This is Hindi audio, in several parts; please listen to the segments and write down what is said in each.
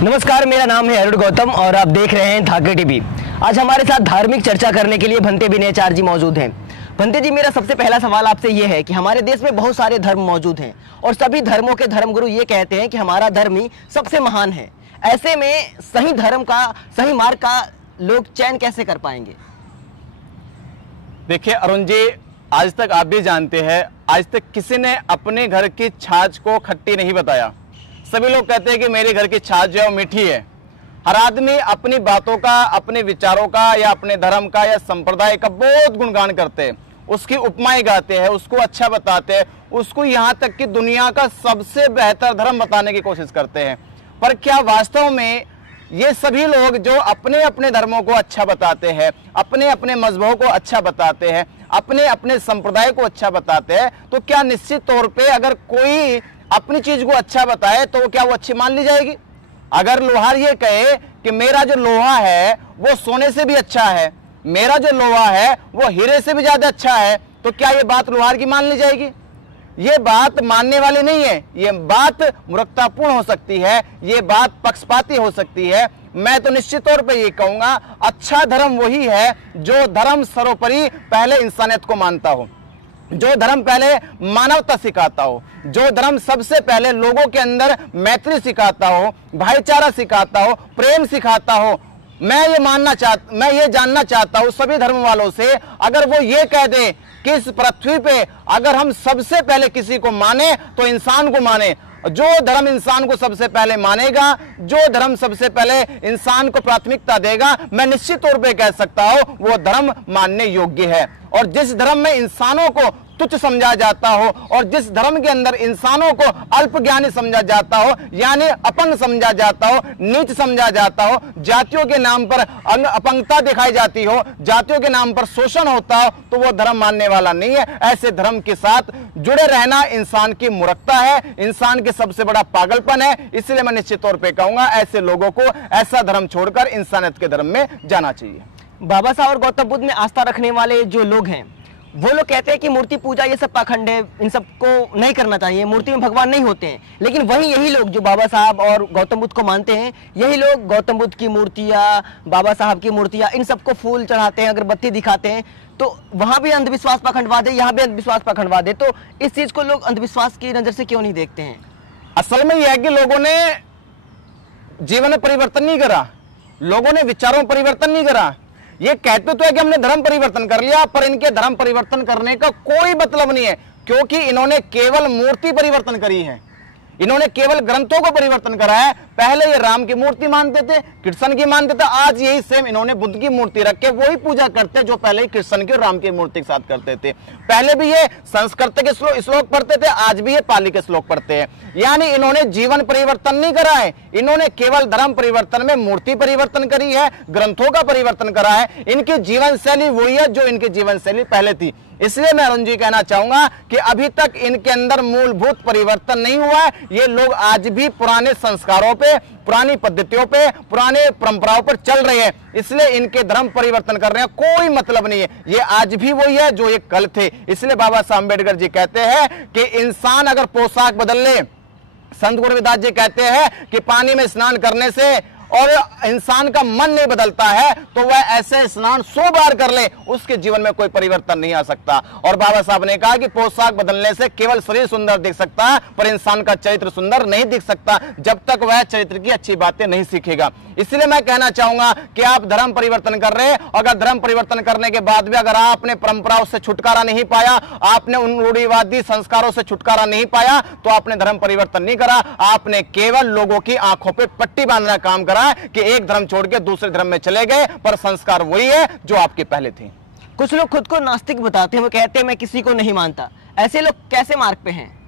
नमस्कार, मेरा नाम है अरुण गौतम और आप देख रहे हैं धागे टीवी। आज हमारे साथ धार्मिक चर्चा करने के लिए भंते विनय आचार्य जी मौजूद हैं। भंते जी, मेरा सबसे पहला सवाल आपसे ये है कि हमारे देश में बहुत सारे धर्म मौजूद हैं और सभी धर्मों के धर्मगुरु ये कहते हैं कि हमारा धर्म ही सबसे महान है। ऐसे में सही धर्म का, सही मार्ग का लोग चयन कैसे कर पाएंगे? देखिए अरुण जी, आज तक आप भी जानते हैं, आज तक किसी ने अपने घर की छाछ को खट्टी नहीं बताया। सभी लोग कहते हैं कि मेरे घर की छाछ जो है वो मीठी है। हर आदमी अपनी बातों का, अपने विचारों का या अपने धर्म का या संप्रदाय का बहुत गुणगान करते हैं, उसकी उपमाएं गाते हैं, उसको अच्छा बताते हैं, उसको यहाँ तक कि दुनिया का सबसे बेहतर धर्म बताने की कोशिश करते हैं। पर क्या वास्तव में ये सभी लोग जो अपने अपने धर्मों को अच्छा बताते हैं, अपने अपने मजहबों को अच्छा बताते हैं, अपने अपने संप्रदाय को अच्छा बताते हैं, तो क्या निश्चित तौर पे अगर कोई अपनी चीज को अच्छा बताए तो क्या वो अच्छी मान ली जाएगी? अगर लोहार ये कहे कि मेरा जो लोहा है वो सोने से भी अच्छा है, मेरा जो लोहा है वो हीरे से भी ज्यादा अच्छा है, तो क्या ये बात लोहार की मान ली जाएगी? ये बात मानने वाली नहीं है। ये बात मूर्खतापूर्ण हो सकती है, ये बात पक्षपाती हो सकती है। मैं तो निश्चित तौर पे ये कहूंगा, अच्छा धर्म वही है जो धर्म सर्वोपरि पहले इंसानियत को मानता हो, जो धर्म पहले मानवता सिखाता हो, जो धर्म सबसे पहले लोगों के अंदर मैत्री सिखाता हो, भाईचारा सिखाता हो, प्रेम सिखाता हो। मैं ये जानना चाहता हूं सभी धर्म वालों से, अगर वो ये कह दे कि इस पृथ्वी पे अगर हम सबसे पहले किसी को माने तो इंसान को माने, जो धर्म इंसान को सबसे पहले मानेगा, जो धर्म सबसे पहले इंसान को प्राथमिकता देगा, मैं निश्चित तौर पे कह सकता हूं वो धर्म मानने योग्य है। और जिस धर्म में इंसानों को तुच्छ समझा जाता हो और जिस धर्म के अंदर इंसानों को अल्पज्ञानी समझा जाता हो, यानी अपंग समझा जाता हो, नीच समझा जाता हो, जातियों के नाम पर अपंगता दिखाई जाती हो, जातियों के नाम पर शोषण होता हो, तो वो धर्म मानने वाला नहीं है। ऐसे धर्म के साथ जुड़े रहना इंसान की मूर्खता है, इंसान के सबसे बड़ा पागलपन है। इसलिए मैं निश्चित तौर पर कहूंगा ऐसे लोगों को ऐसा धर्म छोड़कर इंसानियत के धर्म में जाना चाहिए। बाबा साहब और गौतम बुद्ध में आस्था रखने वाले जो लोग हैं वो लोग कहते हैं कि मूर्ति पूजा ये सब पाखंड है, इन सबको नहीं करना चाहिए, मूर्ति में भगवान नहीं होते हैं। लेकिन यही लोग जो बाबा साहब और गौतम बुद्ध को मानते हैं, यही लोग गौतम बुद्ध की मूर्तियाँ, बाबा साहब की मूर्तियाँ, इन सबको फूल चढ़ाते हैं, अगरबत्ती दिखाते हैं। तो वहाँ भी अंधविश्वास पाखंडवाद है, यहाँ भी अंधविश्वास पाखंडवाद है। तो इस चीज़ को लोग अंधविश्वास की नज़र से क्यों नहीं देखते हैं? असल में यह है कि लोगों ने जीवन में परिवर्तन नहीं करा, लोगों ने विचारों में परिवर्तन नहीं करा। ये कहते तो है कि हमने धर्म परिवर्तन कर लिया, पर इनके धर्म परिवर्तन करने का कोई मतलब नहीं है, क्योंकि इन्होंने केवल मूर्ति परिवर्तन करी है, इन्होंने केवल ग्रंथों को परिवर्तन करा है। पहले ये राम की मूर्ति मानते थे, कृष्ण की मानते थे, आज यही सेम इन्होंने बुद्ध की मूर्ति रख के वही पूजा करते जो पहले कृष्ण की और राम की मूर्ति के साथ करते थे। पहले भी ये संस्कृत के श्लोक पढ़ते थे, आज भी ये पाली के श्लोक पढ़ते हैं। यानी इन्होंने जीवन परिवर्तन नहीं करा है, इन्होंने केवल धर्म परिवर्तन में मूर्ति परिवर्तन करी है, ग्रंथों का परिवर्तन करा है। इनकी जीवन शैली वही है जो इनकी जीवन शैली पहले थी। इसलिए मैं अरुण जी कहना चाहूंगा कि अभी तक इनके अंदर मूलभूत परिवर्तन नहीं हुआ है। ये लोग आज भी पुराने संस्कारों पे, पुरानी पद्धतियों पे, पुराने परंपराओं पर चल रहे हैं। इसलिए इनके धर्म परिवर्तन करने का कोई मतलब नहीं है, ये आज भी वही है जो ये कल थे। इसलिए बाबा साहब अम्बेडकर जी कहते हैं कि इंसान अगर पोशाक बदल ले, संत गुरु रविदास जी कहते हैं कि पानी में स्नान करने से और इंसान का मन नहीं बदलता है तो वह ऐसे स्नान 100 बार कर ले, उसके जीवन में कोई परिवर्तन नहीं आ सकता। और बाबा साहब ने कहा कि पोशाक बदलने से केवल शरीर सुंदर दिख सकता है, पर इंसान का चरित्र सुंदर नहीं दिख सकता जब तक वह चरित्र की अच्छी बातें नहीं सीखेगा। इसलिए मैं कहना चाहूंगा कि आप धर्म परिवर्तन कर रहे हैं, अगर धर्म परिवर्तन करने के बाद भी अगर आपने परंपराओं से छुटकारा नहीं पाया, आपने उन रूढ़िवादी संस्कारों से छुटकारा नहीं पाया, तो आपने धर्म परिवर्तन नहीं करा, आपने केवल लोगों की आंखों पर पट्टी बांधना काम करा कि एक धर्म छोड़ के दूसरे धर्म में चले गए, पर संस्कार वही है जो आपके पहले थे। कुछ लोग खुद को नास्तिक बताते हैं, वो कहते हैं मैं किसी को नहीं मानता। ऐसे लोग कैसे मार्ग पे हैं?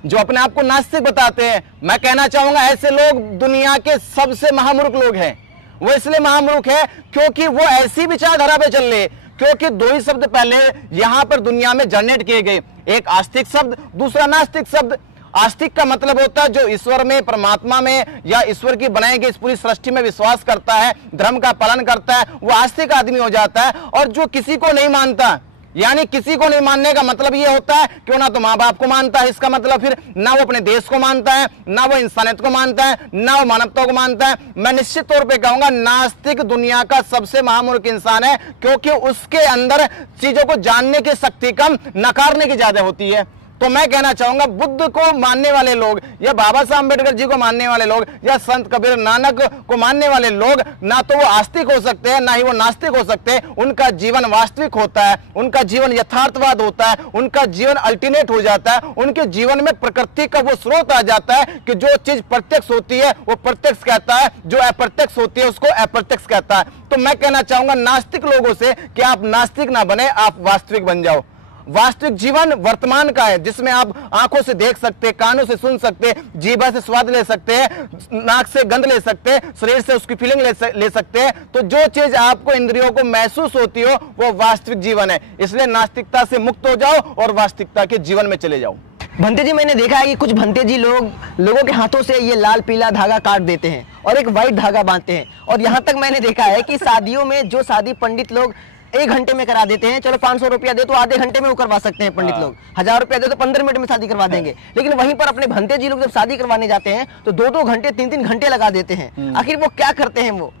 जो अपने आप को नास्तिक बताते हैं, मैं कहना चाहूंगा ऐसे लोग दुनिया के सबसे महामूर्ख लोग हैं। वो इसलिए महामूर्ख है क्योंकि वो ऐसी विचारधारा पे चल रहे, क्योंकि दो ही शब्द पहले यहां पर दुनिया में जनरेट किए गए, एक आस्तिक शब्द, दूसरा नास्तिक शब्द। आस्तिक का मतलब होता है जो ईश्वर में, परमात्मा में या ईश्वर की बनाई गई इस पूरी सृष्टि में विश्वास करता है, धर्म का पालन करता है, वो आस्तिक आदमी हो जाता है। और जो किसी को नहीं मानता, यानी किसी को नहीं मानने का मतलब ये होता है कि ना तो मां बाप को मानता है, इसका मतलब फिर ना वो अपने देश को मानता है, ना वो इंसानियत को मानता है, ना वो मानवता को मानता है। मैं निश्चित तौर पे कहूंगा नास्तिक दुनिया का सबसे महामूर्ख इंसान है, क्योंकि उसके अंदर चीजों को जानने की शक्ति कम, नकारने की ज्यादा होती है। तो मैं कहना चाहूंगा बुद्ध को मानने वाले लोग या बाबा साहब अम्बेडकर जी को मानने वाले लोग या संत कबीर नानक को मानने वाले लोग ना तो वो आस्तिक हो सकते हैं, ना ही वो नास्तिक हो सकते हैं। उनका जीवन वास्तविक होता है, उनका जीवन यथार्थवाद होता है, उनका जीवन अल्टीमेट हो जाता है। उनके जीवन में प्रकृति का वो स्रोत आ जाता है कि जो चीज प्रत्यक्ष होती है वो प्रत्यक्ष कहता है, जो अप्रत्यक्ष होती है उसको अप्रत्यक्ष कहता है। तो मैं कहना चाहूंगा नास्तिक लोगों से कि आप नास्तिक ना बने, आप वास्तविक बन जाओ। वास्तविक जीवन वर्तमान का है, जिसमें आप आंखों से देख सकते, कानों से सुन सकते, जीभा से स्वाद ले सकते हैं, नाक से गंध ले सकते हैं, शरीर से उसकी फीलिंग ले सकते हैं। तो जो चीज आपको इंद्रियों को महसूस होती हो वो वास्तविक जीवन है। इसलिए नास्तिकता से मुक्त हो जाओ और वास्तविकता के जीवन में चले जाओ। भंते जी, मैंने देखा है कि कुछ भंते जी लोगों के हाथों से ये लाल पीला धागा काट देते हैं और एक व्हाइट धागा बांधते हैं। और यहाँ तक मैंने देखा है कि शादियों में जो शादी पंडित लोग 1 घंटे में करा देते हैं, चलो 500 रुपया दे तो आधे घंटे में वो करवा सकते हैं पंडित लोग, 1000 रुपया दे तो 15 मिनट में शादी करवा देंगे। लेकिन वहीं पर अपने भंते जी लोग जब शादी करवाने जाते हैं तो 2-2 घंटे 3-3 घंटे लगा देते हैं। आखिर वो क्या करते हैं वो?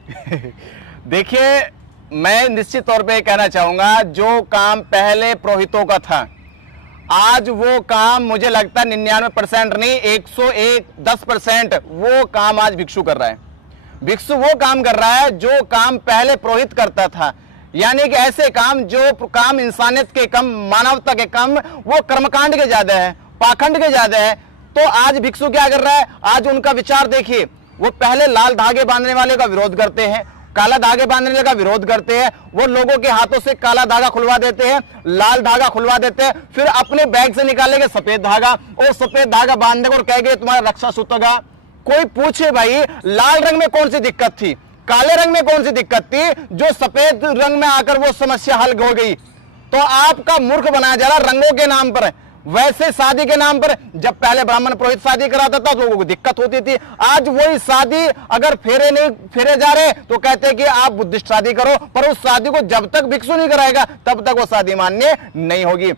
देखिए, मैं निश्चित तौर पे कहना चाहूंगा जो काम पहले पुरोहितों का था, आज वो काम मुझे लगता है 99% नहीं, 110% वो काम आज भिक्षु कर रहा है। भिक्षु वो काम कर रहा है जो काम पहले पुरोहित करता था। यानी कि ऐसे काम जो काम इंसानियत के कम, मानवता के कम, वो कर्मकांड के ज्यादा है, पाखंड के ज्यादा है। तो आज भिक्षु क्या कर रहा है? आज उनका विचार देखिए, वो पहले लाल धागे बांधने वाले का विरोध करते हैं, काला धागे बांधने का विरोध करते हैं, वो लोगों के हाथों से काला धागा खुलवा देते हैं, लाल धागा खुलवा देते हैं, फिर अपने बैग से निकालेंगे सफेद धागा और सफेद धागा बांधने और कहेंगे तुम्हारा रक्षा सूत्रगा। कोई पूछे भाई लाल रंग में कौन सी दिक्कत थी, काले रंग में कौन सी दिक्कत थी, जो सफेद रंग में आकर वो समस्या हल हो गई? तो आपका मूर्ख बनाया जा रहा रंगों के नाम पर। वैसे शादी के नाम पर जब पहले ब्राह्मण पुरोहित शादी कराता था तो लोगों को दिक्कत होती थी। आज वही शादी अगर फेरे जा रहे तो कहते कि आप बुद्धिस्ट शादी करो, पर उस शादी को जब तक भिक्षु नहीं कराएगा तब तक वो शादी मान्य नहीं होगी।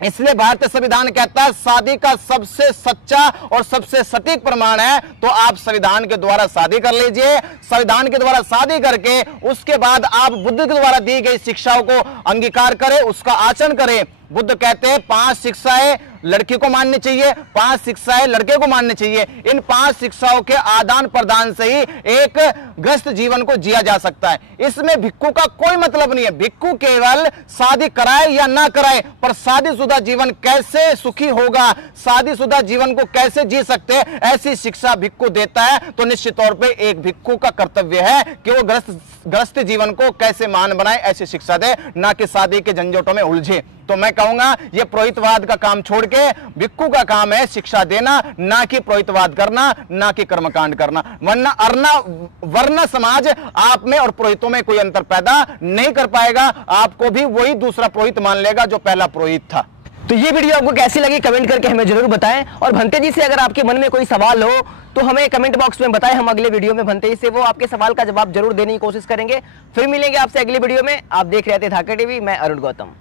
इसलिए भारतीय संविधान कहता है शादी का सबसे सच्चा और सबसे सटीक प्रमाण है तो आप संविधान के द्वारा शादी कर लीजिए। संविधान के द्वारा शादी करके उसके बाद आप बुद्ध के द्वारा दी गई शिक्षाओं को अंगीकार करें, उसका आचरण करें। बुद्ध कहते हैं 5 शिक्षाएं लड़की को माननी चाहिए, 5 शिक्षाएं लड़के को माननी चाहिए। इन 5 शिक्षाओं के आदान प्रदान से ही एक ग्रस्त जीवन को जिया जा सकता है। इसमें भिक्खु का कोई मतलब नहीं है। भिक्खु केवल शादी कराए या ना कराए, पर शादीशुदा जीवन कैसे सुखी होगा, शादीशुदा जीवन को कैसे जी सकते हैं, ऐसी शिक्षा भिक्खु देता है। तो निश्चित तौर पे एक भिक्खु का कर्तव्य है कि वो ग्रस्त जीवन को कैसे मान बनाए, ऐसी शिक्षा दे, ना कि शादी के झंझटों में उलझे। तो मैं कहूंगा ये पुरोहितवाद का काम छोड़ के भिक्खु का काम है शिक्षा देना, ना कि पुरोहितवाद करना, ना कि कर्मकांड करना। वरना समाज आप में और पुरोहितों में कोई अंतर पैदा नहीं कर पाएगा। आपको भी वही दूसरा पुरोहित मान लेगा जो पहला पुरोहित था। तो ये वीडियो आपको कैसी लगी कमेंट करके हमें जरूर बताएं। और भंते जी से अगर आपके मन में कोई सवाल हो तो हमें कमेंट बॉक्स में बताएं। हम अगले वीडियो में भंते जी से वो आपके सवाल का जवाब जरूर देने की कोशिश करेंगे। फिर मिलेंगे आपसे अगली वीडियो में। आप देख रहे थे धाका टीवी, मैं अरुण गौतम।